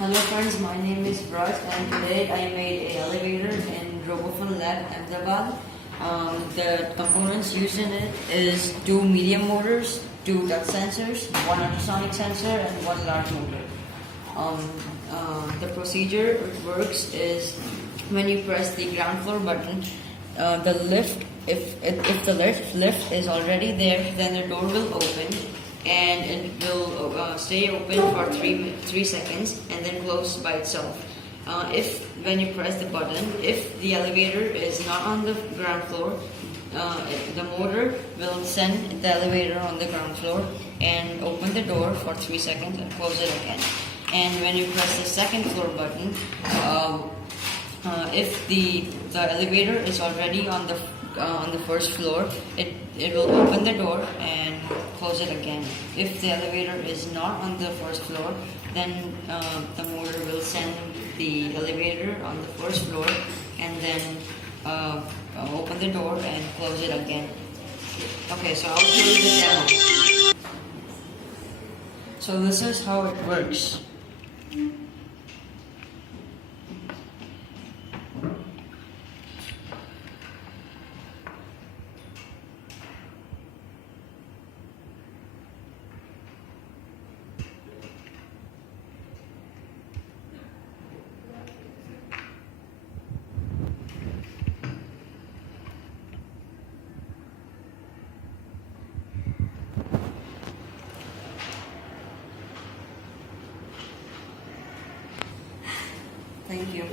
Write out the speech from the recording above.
Hello friends, my name is Vraj and today I made an elevator in RFL Ahmedabad. The components used in it is 2 medium motors, 2 touch sensors, 1 ultrasonic sensor and 1 large motor. The procedure it works is when you press the ground floor button, the lift, if the lift is already there, then the door will open and it will stay open for 3 seconds and then close by itself. If when you press the button, if the elevator is not on the ground floor, the motor will send the elevator on the ground floor and open the door for 3 seconds and close it again. And when you press the second floor button, if the elevator is already on the first floor, it will open the door and close it again. If the elevator is not on the first floor, then the motor will send the elevator on the first floor and then open the door and close it again. Okay, so I'll show you the demo. So this is how it works. Thank you.